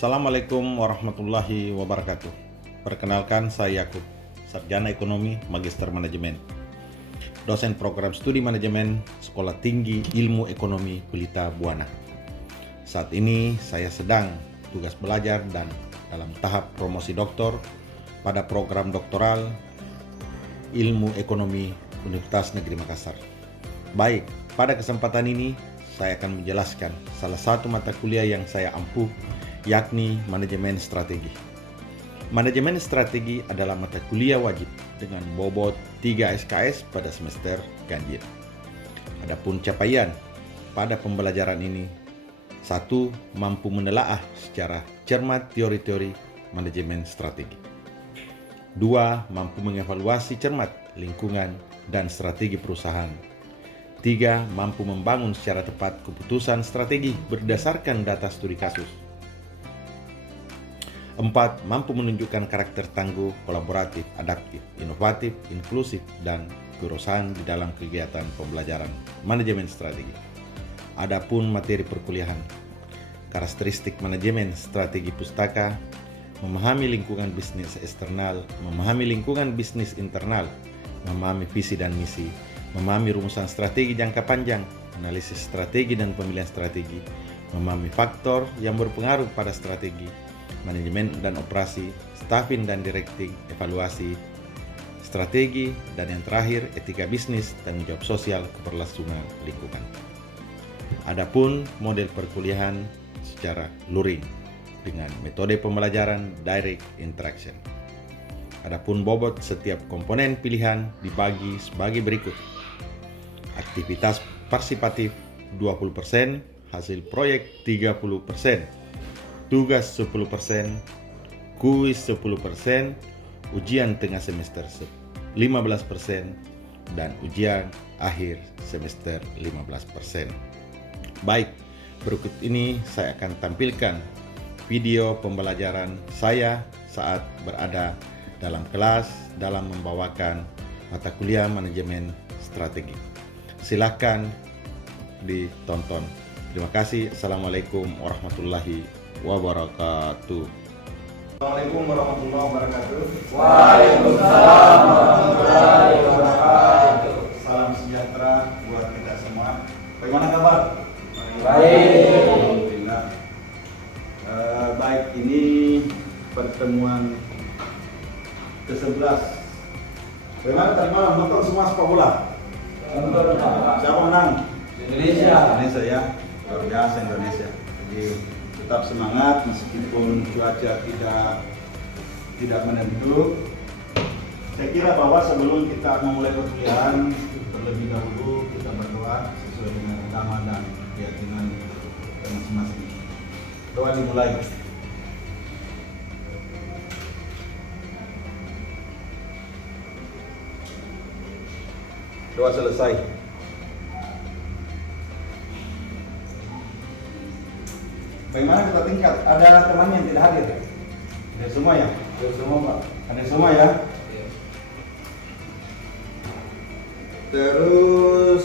Assalamualaikum warahmatullahi wabarakatuh. Perkenalkan, saya Yakub, Sarjana Ekonomi, Magister Manajemen, dosen program studi manajemen Sekolah Tinggi Ilmu Ekonomi Pelita Buana. Saat ini saya sedang tugas belajar dan dalam tahap promosi doktor pada program doktoral Ilmu Ekonomi Universitas Negeri Makassar. Baik, pada kesempatan ini saya akan menjelaskan salah satu mata kuliah yang saya ampuh, yakni Manajemen Strategi. Manajemen Strategi adalah mata kuliah wajib dengan bobot 3 SKS pada semester ganjil. Adapun capaian pada pembelajaran ini: 1. Mampu menelaah secara cermat teori-teori manajemen strategi. 2. Mampu mengevaluasi cermat lingkungan dan strategi perusahaan. 3. Mampu membangun secara tepat keputusan strategi berdasarkan data studi kasus. 4. Mampu menunjukkan karakter tangguh, kolaboratif, adaptif, inovatif, inklusif, dan kewirausahaan di dalam kegiatan pembelajaran manajemen strategi. Adapun materi perkuliahan: karakteristik manajemen strategi pustaka, memahami lingkungan bisnis eksternal, memahami lingkungan bisnis internal, memahami visi dan misi, memahami rumusan strategi jangka panjang, analisis strategi dan pemilihan strategi, memahami faktor yang berpengaruh pada strategi, manajemen dan operasi, staffing dan directing, evaluasi strategi, dan yang terakhir etika bisnis, tanggung jawab sosial, keberlangsungan lingkungan. Adapun model perkuliahan secara luring dengan metode pembelajaran direct interaction. Adapun bobot setiap komponen pilihan dibagi sebagai berikut: aktivitas partisipatif 20%, hasil proyek 30%, tugas 10%, kuis 10%, ujian tengah semester 15%, dan ujian akhir semester 15%. Baik, berikut ini saya akan tampilkan video pembelajaran saya saat berada dalam kelas dalam membawakan mata kuliah manajemen strategi. Silakan ditonton. Terima kasih. Assalamualaikum warahmatullahi wabarakatuh. Assalamualaikum warahmatullahi wabarakatuh. Waalaikumsalam warahmatullahi wabarakatuh. Salam sejahtera buat kita semua. Bagaimana kabar? Baik. Alhamdulillah. Baik, ini pertemuan ke-11. Bagaimana tadi malam nonton semua sepak bola? Nonton Pak. Siapa menang? Indonesia. Indonesia ya. Luar biasa Indonesia. Jadi tetap semangat meskipun cuaca tidak menentu. Saya kira bahwa sebelum kita memulai perkuliahan, terlebih dahulu kita berdoa sesuai dengan agama dan keyakinan masing-masing. Doa dimulai. Doa selesai. Bagaimana kita tingkat? Ada teman yang tidak hadir? Ada semua ya? Ada semua Pak. Ada semua ya? Terus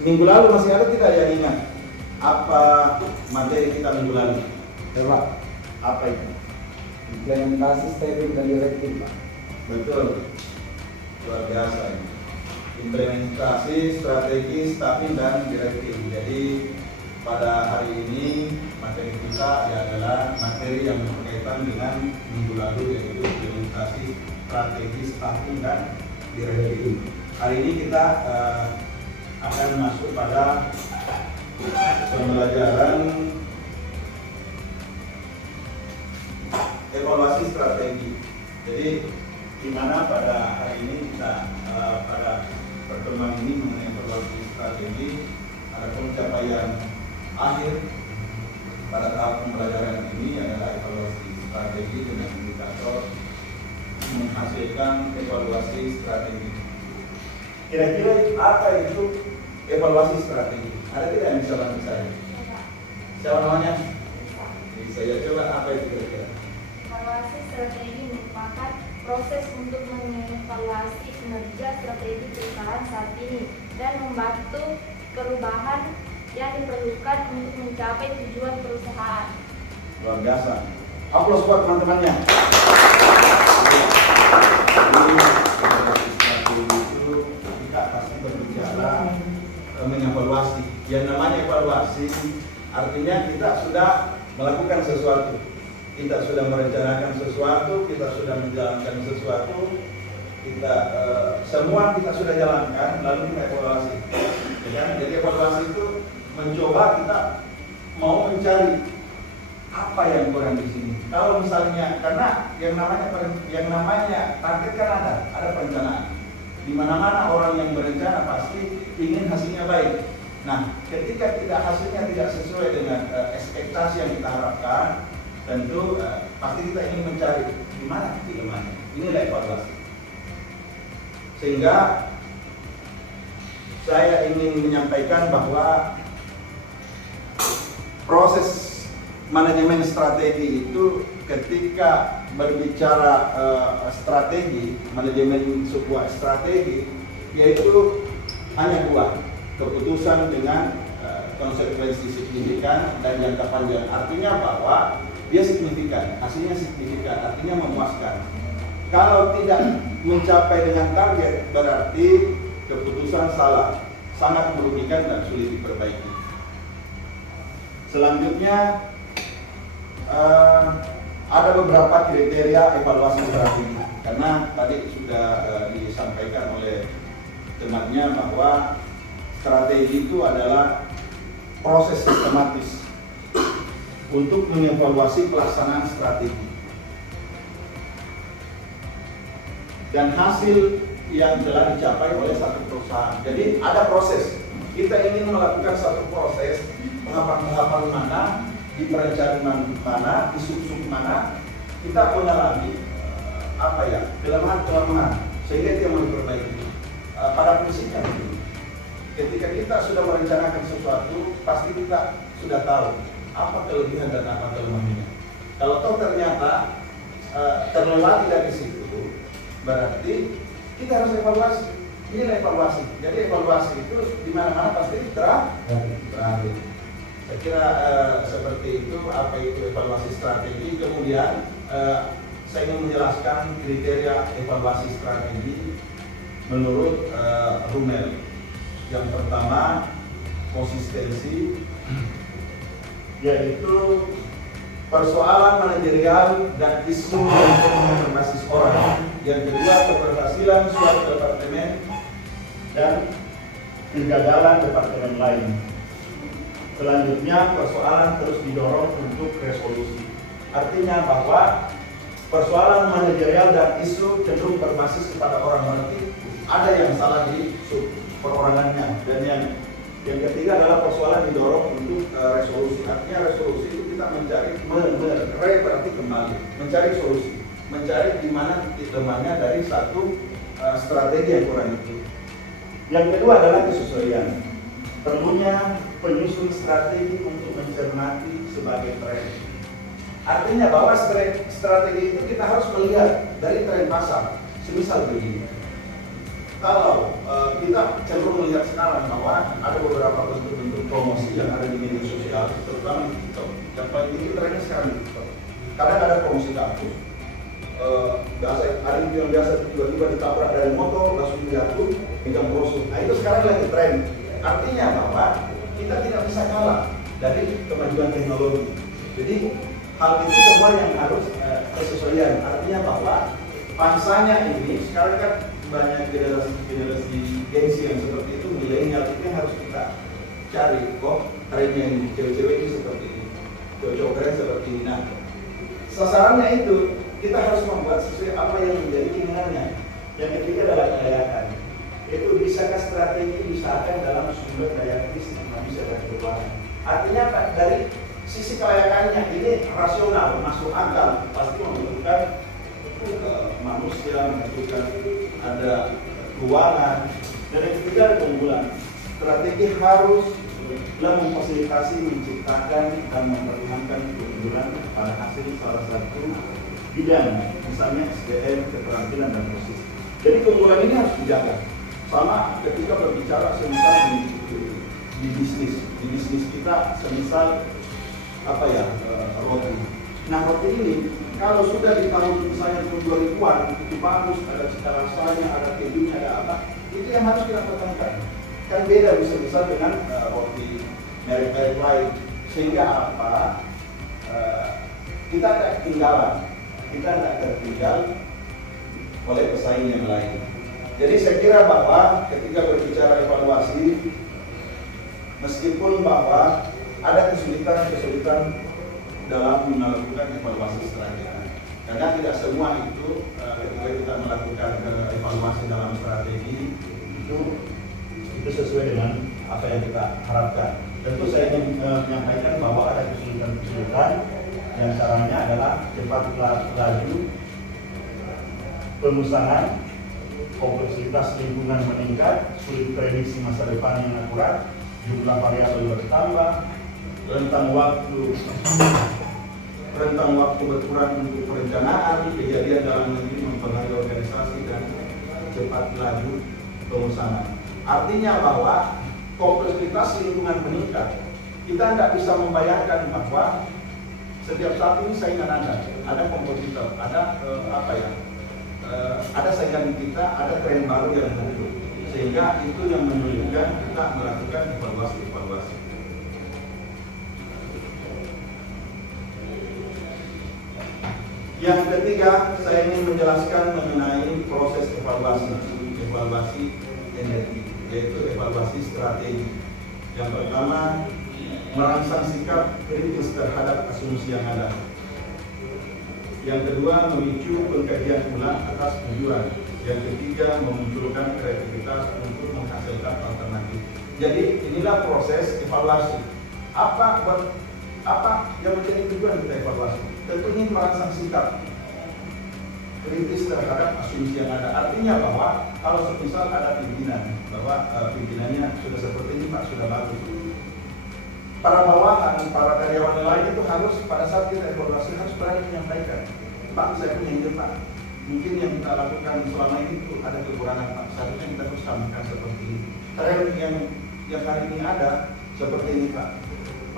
minggu lalu masih ada tidak yang ingat apa materi kita minggu lalu? Coba. Apa itu? Implementasi staffing dan directing Pak. Betul. Luar biasa ini. Implementasi strategi staffing dan directing. Jadi pada hari ini materi kita adalah materi yang berkaitan dengan minggu lalu, yaitu implementasi strategi staffing dan directing. Hari ini kita akan masuk pada pembelajaran evaluasi strategi. Jadi di mana pada hari ini kita pada pertemuan ini mengenai evaluasi strategi, ada pencapaian akhir pada tahap pembelajaran ini adalah evaluasi strategi dengan indikator menghasilkan evaluasi strategi. Kira-kira apa itu evaluasi strategi? Ada tidak yang bisa bantu saya? Siapa namanya? Saya coba, apa itu kira-kira? Evaluasi strategi merupakan proses untuk mengevaluasi kinerja strategi perusahaan saat ini dan membantu perubahan yang diperlukan untuk mencapai tujuan perusahaan. luar biasa. Aplaus buat teman-temannya. Jadi itu kita pasti berbicara mengevaluasi. Yang namanya evaluasi artinya kita sudah melakukan sesuatu, kita sudah merencanakan sesuatu, kita sudah menjalankan sesuatu, kita semua kita sudah jalankan, lalu kita evaluasi. Ya, jadi evaluasi itu mencoba kita mau mencari apa yang kurang di sini. Kalau misalnya, karena yang namanya target kan ada perencanaan. Di mana-mana orang yang berencana pasti ingin hasilnya baik. Nah, ketika hasilnya tidak sesuai dengan ekspektasi yang kita harapkan, tentu pasti kita ingin mencari di mana kelemahannya. Inilah evaluasi. Sehingga saya ingin menyampaikan bahwa proses manajemen strategi itu ketika berbicara strategi, manajemen sebuah strategi, yaitu hanya dua, keputusan dengan konsekuensi signifikan dan jangka panjang. Artinya bahwa dia signifikan, hasilnya signifikan, artinya memuaskan. Kalau tidak mencapai dengan target, berarti keputusan salah, sangat merugikan dan sulit diperbaiki. Selanjutnya ada beberapa kriteria evaluasi strategi, karena tadi sudah disampaikan oleh temannya bahwa strategi itu adalah proses sistematis untuk mengevaluasi pelaksanaan strategi dan hasil yang telah dicapai oleh satu perusahaan. Jadi ada proses. Kita ingin melakukan satu proses, tahapan-tahapan mana, di perencanaan mana, di sub-sub mana, kita mengalami kelemahan-kelemahan, sehingga itu yang diperbaiki. Pada prinsipnya ketika kita sudah merencanakan sesuatu, pasti kita sudah tahu apa kelebihan dan apa kelemahannya. Kalau toh ternyata terlewati dari situ, berarti kita harus evaluasi. Inilah evaluasi. Jadi evaluasi itu di mana-mana pasti terakhir. Saya kira seperti itu, apa itu evaluasi strategi. Kemudian saya ingin menjelaskan kriteria evaluasi strategi menurut Rumel. Yang pertama, konsistensi, yaitu persoalan manajerial dan isu yang berbasis orang. Yang kedua, keberhasilan suatu departemen dan kegagalan departemen lain. Selanjutnya, persoalan terus didorong untuk resolusi. Artinya bahwa persoalan manajerial dan isu cenderung berbasis kepada orang, berarti ada yang salah di perorangannya. Dan yang ketiga adalah persoalan didorong untuk resolusi. Artinya resolusi itu kita mencari, berarti kembali, mencari solusi, mencari di mana titik lemahnya dari satu strategi yang kurang itu. Yang kedua adalah kesesuaian. Perlunya penyusun strategi untuk mencermati sebagai tren. Artinya bahwa strategi itu kita harus melihat dari tren pasar. Semisal begini, kalau kita cenderung melihat sekarang bahwa ada beberapa bentuk-bentuk promosi yang ada di media sosial, terutama di TikTok. Yang paling tinggi trennya sekarang di TikTok. Kadang ada promosi kampus. Ada yang biasa tiba-tiba ditabrak dari motor, langsung jatuh, pegang brosur. Nah itu sekarang lagi tren. Artinya bahwa kita tidak bisa kalah dari kemajuan teknologi. Jadi hal itu semua yang harus kesesuaian. Artinya bahwa pangsanya ini sekarang kan banyak generasi gengsi yang seperti itu, milenial itu yang harus kita cari. Kok trennya ini, cewek-cewek ini seperti ini, cowok-cowok keren seperti ini. Nah, sasarannya itu kita harus membuat sesuai apa yang menjadi keinginannya. Yang ketiga adalah kelayakan. Itu bisakah strategi diusahakan dalam sumber daya kritis manusia dan keuangan. Artinya dari sisi kelayakannya ini rasional, masuk akal, pasti membutuhkan manusia, membutuhkan ada keuangan. Dan yang ketiga ada keunggulan. Strategi harus memfasilitasi, menciptakan dan mempertahankan keunggulan pada hasil salah satu bidang, misalnya SDM, keterampilan dan proses. Jadi keunggulan ini harus dijaga. Sama ketika berbicara semisal di bisnis kita, semisal roti. Nah seperti ini, kalau sudah di tahun misalnya tahun 2000-an itu bagus, ada cita rasanya, ada kejunya, ada apa, itu yang harus kita pertahankan. Kan beda bisa-bisa dengan roti merek-merek lain, sehingga apa? Kita tidak ketinggalan, kita tidak tertinggal oleh pesaing yang lain. Jadi saya kira bahwa ketika berbicara evaluasi, meskipun bahwa ada kesulitan-kesulitan dalam melakukan evaluasi strategi, karena tidak semua itu ketika kita melakukan evaluasi dalam strategi itu sesuai dengan apa yang kita harapkan. Tentu saya ingin menyampaikan bahwa ada kesulitan-kesulitan yang caranya adalah cepat laju, pemesanan, kompleksitas lingkungan meningkat, sulit prediksi masa depan yang akurat, jumlah variabel bertambah, rentang waktu berkurang untuk perencanaan, kejadian dalam negeri mempengaruhi organisasi dan cepat laju pemesanan. Artinya bahwa kompleksitas lingkungan meningkat. Kita tidak bisa membayangkan bahwa setiap saat ini saingan ada kompetitor, ada ada saingan kita, ada tren baru yang muncul, sehingga itu yang menyulitkan kita melakukan evaluasi. Yang ketiga, saya ingin menjelaskan mengenai proses evaluasi energi, yaitu evaluasi strategi. Yang pertama, merangsang sikap kritis terhadap asumsi yang ada. Yang kedua, memicu pengkajian ulang atas tujuan. Yang ketiga, memunculkan kreativitas untuk menghasilkan alternatif. Jadi inilah proses evaluasi. Apa yang menjadi tujuan kita evaluasi? Tentu ingin merangsang sikap kritis terhadap asumsi yang ada. Artinya bahwa kalau semisal ada pimpinan, bahwa pimpinannya sudah seperti ini Pak, sudah bagus. Para bawahan, para karyawan lain itu harus pada saat kita evaluasi harus berani menyampaikan, Pak, saya punya ide Pak, mungkin yang kita lakukan selama ini itu ada kekurangan Pak, seharusnya kita harus tambahkan seperti ini. Tren yang hari ini ada seperti ini Pak,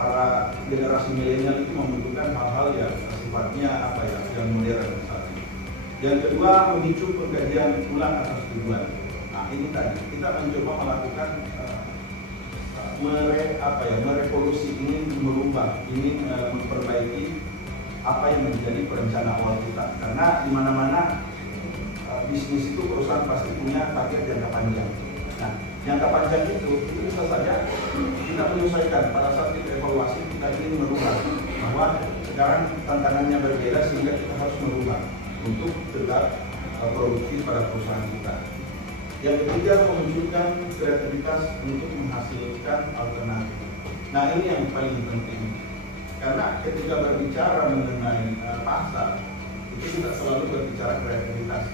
para generasi milenial itu membutuhkan hal-hal yang sifatnya yang modern misalnya. Yang kedua, memicu pengkajian ulang atas tujuan. Nah ini tadi kita mencoba melakukan merevolusi, ingin merubah, ingin memperbaiki apa yang menjadi perencanaan awal kita. Karena di mana-mana bisnis itu perusahaan pasti punya target jangka panjang. Nah, jangka panjang itu bisa saja kita menyesuaikan pada saat kita evaluasi, kita ingin merubah bahwa sekarang tantangannya berbeda sehingga kita harus merubah untuk tetap produktif pada perusahaan kita. Yang ketiga, memunculkan kreativitas untuk menghasilkan alternatif. Nah ini yang paling penting, karena ketika berbicara mengenai pasar itu kita selalu berbicara kreativitas.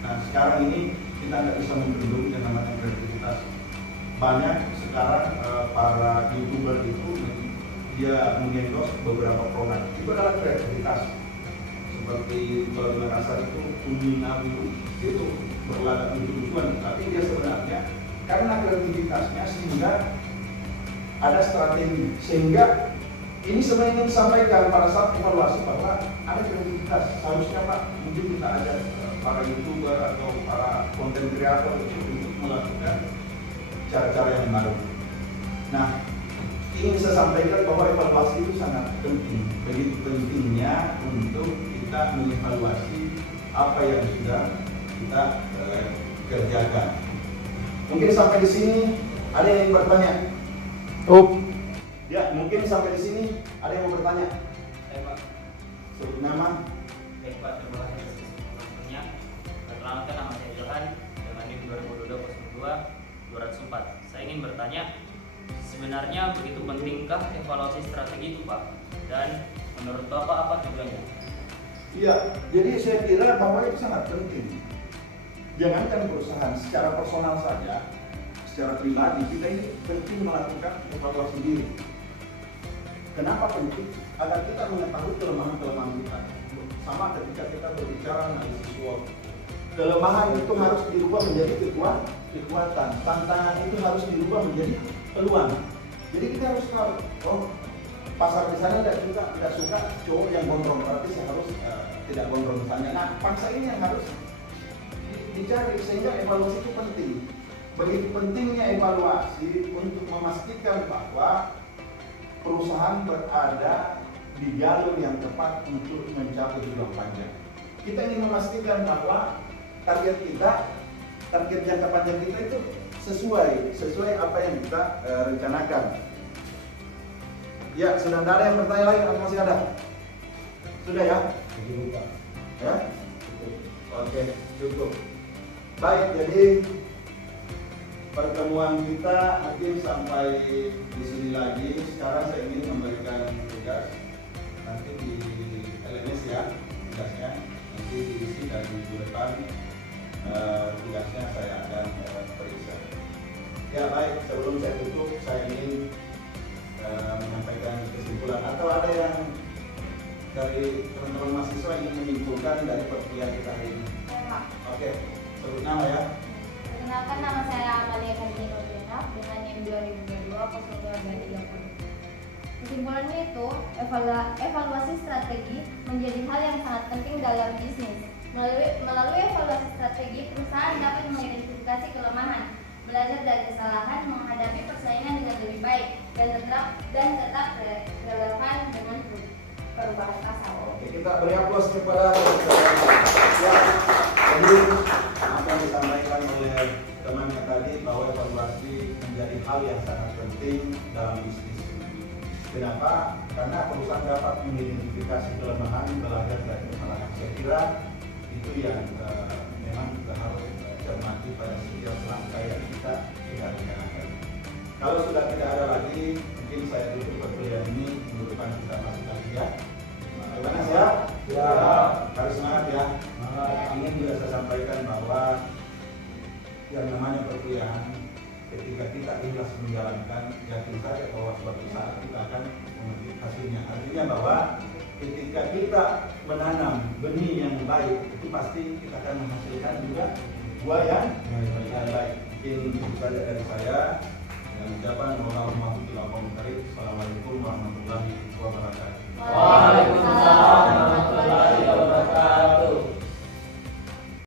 Nah sekarang ini kita tidak bisa membendung yang namanya kreativitas. Banyak sekarang para YouTuber itu dia mengendorse beberapa produk, itu adalah kreativitas. Seperti kalau di Makassar itu Nabi itu berlagak lucu-lucuan, tapi dia sebenarnya karena kreativitasnya sehingga ada strategi, sehingga ini sebenarnya ingin disampaikan pada saat evaluasi bahwa ada kreativitas. Seharusnya Pak, mungkin kita ajak para YouTuber atau para konten kreator untuk melakukan cara-cara yang baru. Nah, ingin saya sampaikan bahwa evaluasi itu sangat penting, begitu pentingnya untuk kita mengevaluasi apa yang sudah kita kerjakan. Mungkin sampai di sini ada yang ingin bertanya? Ya, mungkin sampai di sini ada yang mau bertanya? Pak. Sebut nama. Baik Pak, terima kasih atas kesempatannya. Perkenalkan nama saya Johan dengan NIM 2022-204. Saya ingin bertanya, sebenarnya begitu pentingkah evaluasi strategi itu Pak? Dan menurut Bapak apa tujuannya? Iya, jadi saya kira bahwa itu sangat penting. Jangankan perusahaan, secara personal saja, secara pribadi kita ini penting melakukan evaluasi diri. Kenapa penting? Agar kita mengetahui kelemahan-kelemahan kita. Sama ketika kita berbicara analisis SWOT. Kelemahan itu harus dirubah menjadi kekuatan. Tantangan itu harus dirubah menjadi peluang. Jadi kita harus tahu, pasar di sana tidak suka cowok yang gondrong, berarti saya harus tidak gondrong misalnya. Nah, pangsa ini yang harus dicari, sehingga evaluasi itu penting. Begitu pentingnya evaluasi untuk memastikan bahwa perusahaan berada di jalur yang tepat untuk mencapai tujuan panjang. Kita ingin memastikan bahwa target jangka panjang kita itu sesuai apa yang kita rencanakan. Ya, sudah ada yang bertanya lagi atau masih ada? Sudah ya? Ya? Oke, cukup. Baik, jadi pertemuan kita mungkin sampai di sini lagi. Sekarang saya ingin memberikan tugas nanti di LMS ya, tugasnya nanti diisi dan minggu depan tugasnya saya akan periksa. Ya baik, sebelum saya tutup saya ingin menyampaikan kesimpulan atau ada yang dari teman-teman mahasiswa ingin menyimpulkan dari perkuliahan kita hari ini. Oke, sebut nama ya. Perkenalkan, nama saya Amalia Kartini Noviana dengan NIM 2022-02-30. Kesimpulannya itu, evaluasi strategi menjadi hal yang sangat penting dalam bisnis. Melalui evaluasi strategi, perusahaan dapat mengidentifikasi kelemahan, belajar dari kesalahan, menghadapi persaingan dengan lebih baik, dan tetap relevan dengan perubahan pasar. Oke, kita beri aplaus kepada ya. Jadi apa yang disampaikan oleh temannya tadi bahwa evaluasi menjadi hal yang sangat penting dalam bisnis. Kenapa? Karena perusahaan dapat mengidentifikasi kelemahan, belajar dari kesalahan. Saya kira itu yang memang kita harus cermati pada setiap langkah yang kita rencanakan. Kalau sudah tidak ada lagi, mungkin saya tutup perkuliahan ini, minggu depan kita masuk lagi ya. Bagaimana siap? Ya. Harus semangat ya. Ingin juga saya sampaikan bahwa yang namanya perkuliahan, ketika kita ikhlas menjalankan, yakin saja bahwa suatu saat kita akan memetik hasilnya. Artinya bahwa ketika kita menanam benih yang baik, itu pasti kita akan menghasilkan juga buah yang baik. Mungkin itu saja dari saya. Dan ucapan Assalamualaikum warahmatullahi wabarakatuh. Waalaikumsalam.